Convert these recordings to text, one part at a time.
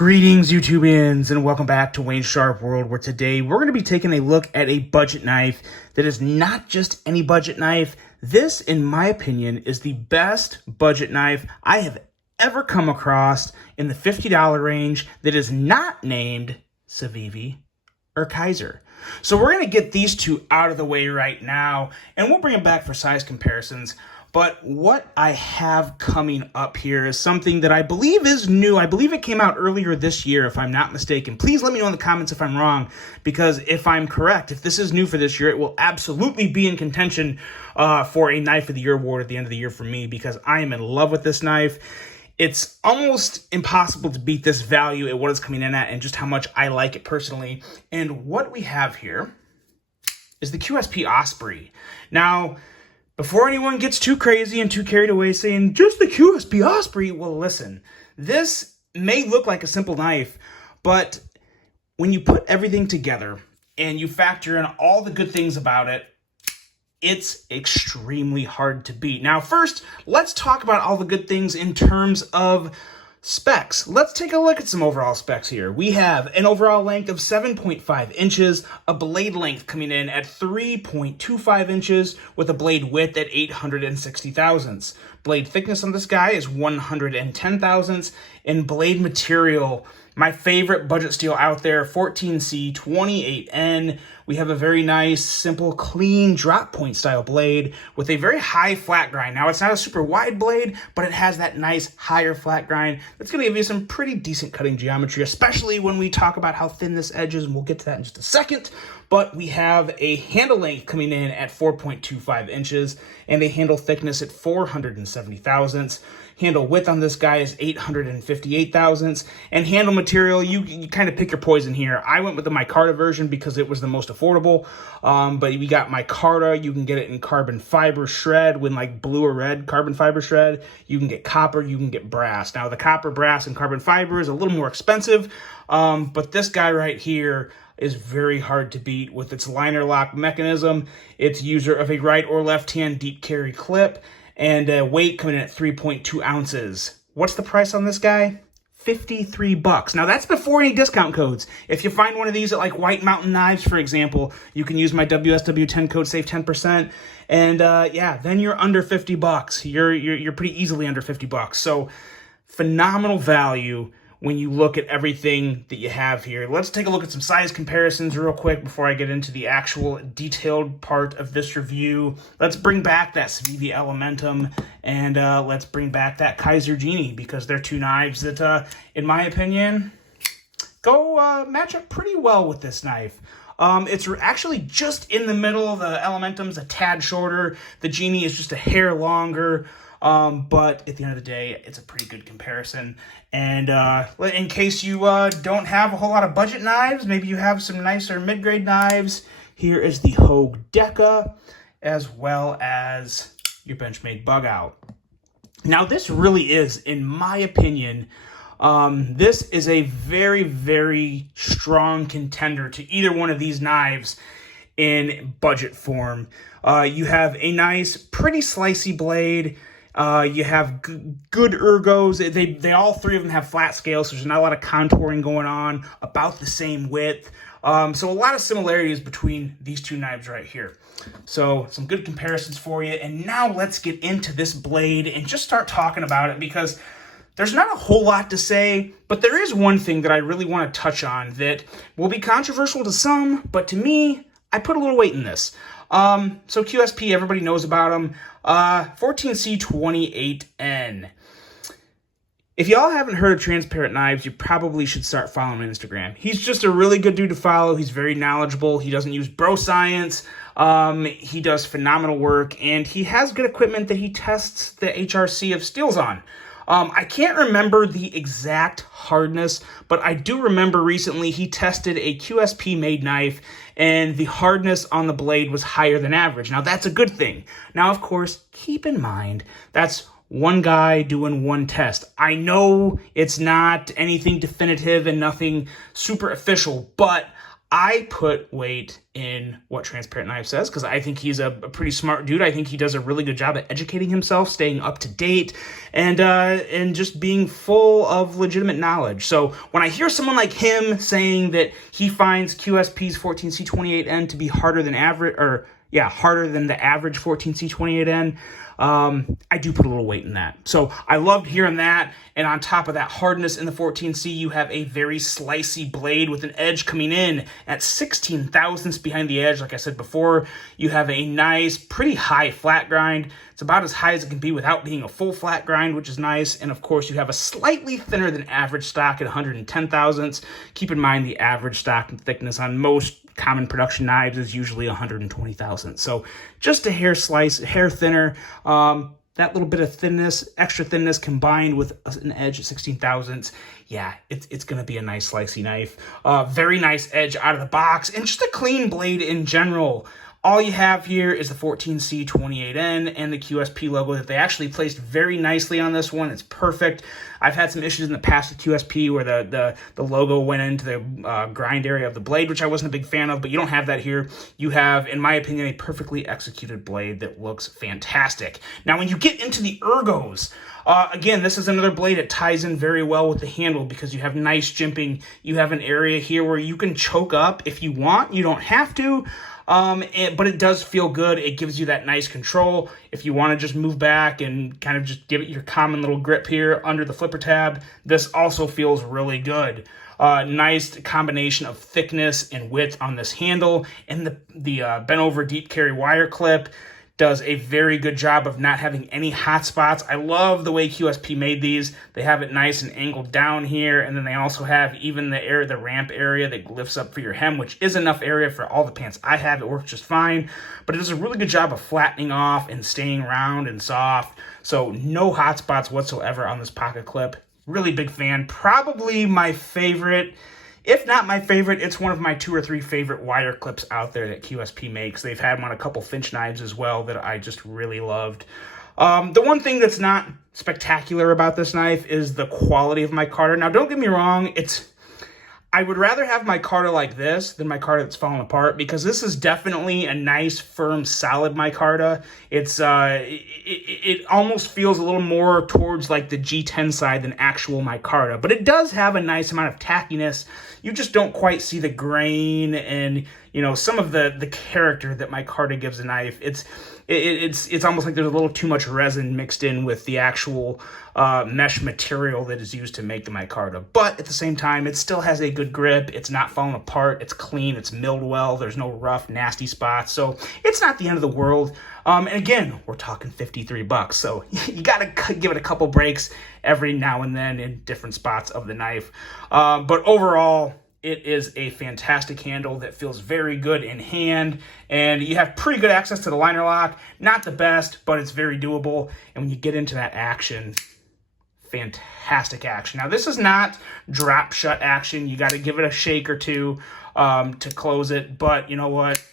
Greetings, YouTubians, and welcome back to Wayne's Sharp World, where today we're going to be taking a look at a budget knife that is not just any budget knife. This, in my opinion, is the best budget knife I have ever come across in the $50 range that is not named Civivi or Kizer. So we're going to get these two out of the way right now, and we'll bring them back for size comparisons. But what I have coming up here is something that I believe is new. I believe it came out earlier this year, if I'm not mistaken. Please let me know in the comments if I'm wrong, because if I'm correct, if this is new for this year, it will absolutely be in contention for a Knife of the Year award at the end of the year for me, because I am in love with this knife. It's almost impossible to beat this value at what it's coming in at and just how much I like it personally. And what we have here is the QSP Osprey. Now, before anyone gets too crazy and too carried away saying, just the QSP Osprey, well, listen, this may look like a simple knife, but when you put everything together and you factor in all the good things about it, it's extremely hard to beat. Now, first, let's talk about all the good things in terms of specs. Let's take a look at some overall specs here. We have an overall length of 7.5 inches, a blade length coming in at 3.25 inches with a blade width at 860 thousandths. Blade thickness on this guy is 110 thousandths, and blade material, my favorite budget steel out there, 14C28N. We have a very nice, simple, clean drop point style blade with a very high flat grind. Now, it's not a super wide blade, but it has that nice higher flat grind that's going to give you some pretty decent cutting geometry, especially when we talk about how thin this edge is, and we'll get to that in just a second. But we have a handle length coming in at 4.25 inches and a handle thickness at 470 thousandths. Handle width on this guy is 858 thousandths. And handle material, you kind of pick your poison here. I went with the micarta version because it was the most affordable. But we got micarta. You can get it in carbon fiber shred with like blue or red carbon fiber shred. You can get copper. You can get brass. Now, the copper, brass, and carbon fiber is a little more expensive. But this guy right here is very hard to beat with its liner lock mechanism, its user of a right or left hand deep carry clip, and weight coming in at 3.2 ounces. What's the price on this guy? $53. Now, that's before any discount codes. If you find one of these at like White Mountain Knives, for example, you can use my WSW10 code, save 10%. And yeah, then you're under $50. You're pretty easily under $50. So phenomenal value when you look at everything that you have here. Let's take a look at some size comparisons real quick before I get into the actual detailed part of this review. Let's bring back that Civivi Elementum, and let's bring back that Kizer Genie, because they're two knives that, in my opinion, go match up pretty well with this knife. It's actually just in the middle. The Elementum's a tad shorter. The Genie is just a hair longer. But at the end of the day, it's a pretty good comparison. And in case you don't have a whole lot of budget knives, maybe you have some nicer mid-grade knives, here is the Hogue Deca, as well as your Benchmade Bug Out. Now, this really is, in my opinion, this is a very, very strong contender to either one of these knives in budget form. You have a nice, pretty slicey blade. You have good ergos. They all three of them have flat scales, so there's not a lot of contouring going on, about the same width. So a lot of similarities between these two knives right here. So some good comparisons for you. And now let's get into this blade and just start talking about it, because there's not a whole lot to say, but there is one thing that I really want to touch on that will be controversial to some, but to me, I put a little weight in this. So QSP, everybody knows about them. 14C28N. If y'all haven't heard of Transparent Knives, you probably should start following him on Instagram. He's just a really good dude to follow. He's very knowledgeable. He doesn't use bro science. He does phenomenal work, and he has good equipment that he tests the HRC of steels on. I can't remember the exact hardness, but I do remember recently he tested a QSP-made knife, and the hardness on the blade was higher than average. Now, that's a good thing. Now, of course, keep in mind, that's one guy doing one test. I know it's not anything definitive and nothing super official, but I put weight in what Transparent Knife says because I think he's a pretty smart dude. I think he does a really good job at educating himself, staying up to date, and just being full of legitimate knowledge. So when I hear someone like him saying that he finds QSP's 14C28N to be harder than average, harder than the average 14C28N, I do put a little weight in that. So I loved hearing that. And on top of that hardness in the 14C, you have a very slicey blade with an edge coming in at 16 thousandths behind the edge. Like I said before, you have a nice, pretty high flat grind. It's about as high as it can be without being a full flat grind, which is nice. And of course, you have a slightly thinner than average stock at 110 thousandths. Keep in mind the average stock and thickness on most common production knives is usually 120 thousandths. So just a hair thinner. That little bit of thinness, extra thinness combined with an edge at 16 thousandths. Yeah, it's going to be a nice slicey knife. Very nice edge out of the box and just a clean blade in general. All you have here is the 14C28N and the QSP logo that they actually placed very nicely on this one. It's perfect. I've had some issues in the past with QSP where the logo went into the grind area of the blade, which I wasn't a big fan of, but you don't have that here. You have, in my opinion, a perfectly executed blade that looks fantastic. Now, when you get into the ergos, again, this is another blade that ties in very well with the handle because you have nice jimping. You have an area here where you can choke up if you want. You don't have to. But it does feel good. It gives you that nice control. If you want to just move back and kind of just give it your common little grip here under the flipper tab, this also feels really good. Nice combination of thickness and width on this handle, and the bent over deep carry wire clip does a very good job of not having any hot spots. I love the way QSP made these. They have it nice and angled down here, and then they also have even the ramp area that lifts up for your hem, which is enough area for all the pants I have. It works just fine, but it does a really good job of flattening off and staying round and soft. So no hot spots whatsoever on this pocket clip. Really big fan. Probably my favorite. If not my favorite, it's one of my 2 or 3 favorite wire clips out there that QSP makes. They've had them on a couple Finch knives as well that I just really loved. The one thing that's not spectacular about this knife is the quality of micarta. Now, don't get me wrong, I would rather have micarta like this than micarta that's falling apart because this is definitely a nice, firm, solid micarta. It almost feels a little more towards like the G10 side than actual micarta, but it does have a nice amount of tackiness. You just don't quite see the grain and, you know, some of the character that micarta gives a knife. It's almost like there's a little too much resin mixed in with the actual mesh material that is used to make the micarta. But at the same time, it still has a good grip. It's not falling apart. It's clean. It's milled well. There's no rough, nasty spots. So it's not the end of the world. And again, we're talking $53. So you got to give it a couple breaks every now and then in different spots of the knife. But overall, it is a fantastic handle that feels very good in hand, and you have pretty good access to the liner lock. Not the best, but it's very doable. And when you get into that action, fantastic action. Now, this is not drop shut action. You got to give it a shake or two to close it, but you know what?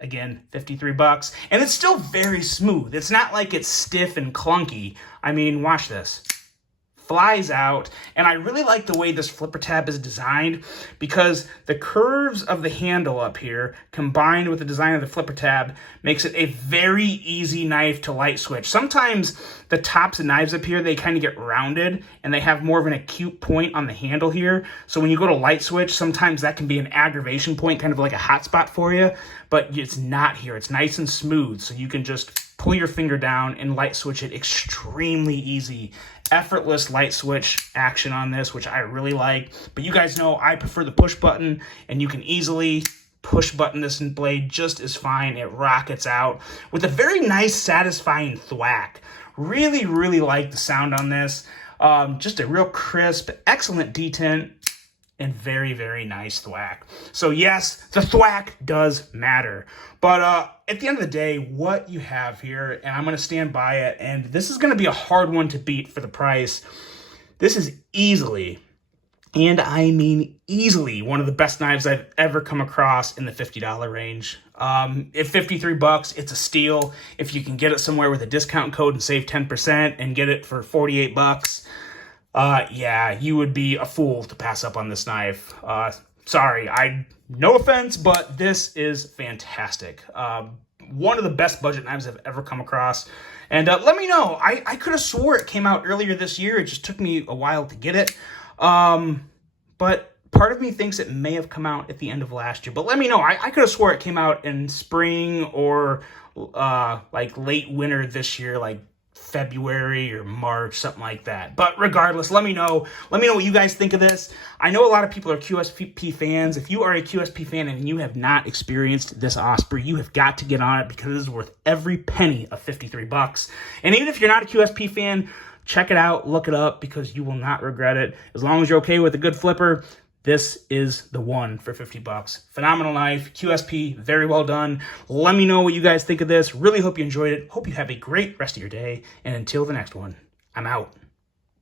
Again, $53, and it's still very smooth. It's not like it's stiff and clunky. I mean, watch this. Flies out, and I really like the way this flipper tab is designed because the curves of the handle up here combined with the design of the flipper tab makes it a very easy knife to light switch. Sometimes the tops of knives up here, they kind of get rounded and they have more of an acute point on the handle here. So when you go to light switch, sometimes that can be an aggravation point, kind of like a hot spot for you, but it's not here. It's nice and smooth, so you can just pull your finger down and light switch it extremely easy. Effortless light switch action on this, which I really like. But you guys know I prefer the push button, and you can easily push button this blade just as fine. It rockets out with a very nice, satisfying thwack. Really, really like the sound on this. Just a real crisp, excellent detent, and very, very nice thwack. So yes, the thwack does matter. But at the end of the day, what you have here, and I'm going to stand by it, and this is going to be a hard one to beat for the price. This is easily, and I mean easily, one of the best knives I've ever come across in the $50 range. At $53, it's a steal. If you can get it somewhere with a discount code and save 10% and get it for $48, yeah, you would be a fool to pass up on this knife. sorry, no offense, but this is fantastic. One of the best budget knives I've ever come across. And let me know. I could have swore it came out earlier this year. It just took me a while to get it. But part of me thinks it may have come out at the end of last year. But let me know. I could have swore it came out in spring or like late winter this year, like February or March, something like that. But regardless, let me know. Let me know what you guys think of this. I know a lot of people are QSP fans. If you are a QSP fan and you have not experienced this Osprey, you have got to get on it because it is worth every penny of $53. And even if you're not a QSP fan, check it out, look it up, because you will not regret it. As long as you're okay with a good flipper, this is the one for $50. Phenomenal knife, QSP, very well done. Let me know what you guys think of this. Really hope you enjoyed it. Hope you have a great rest of your day. And until the next one, I'm out.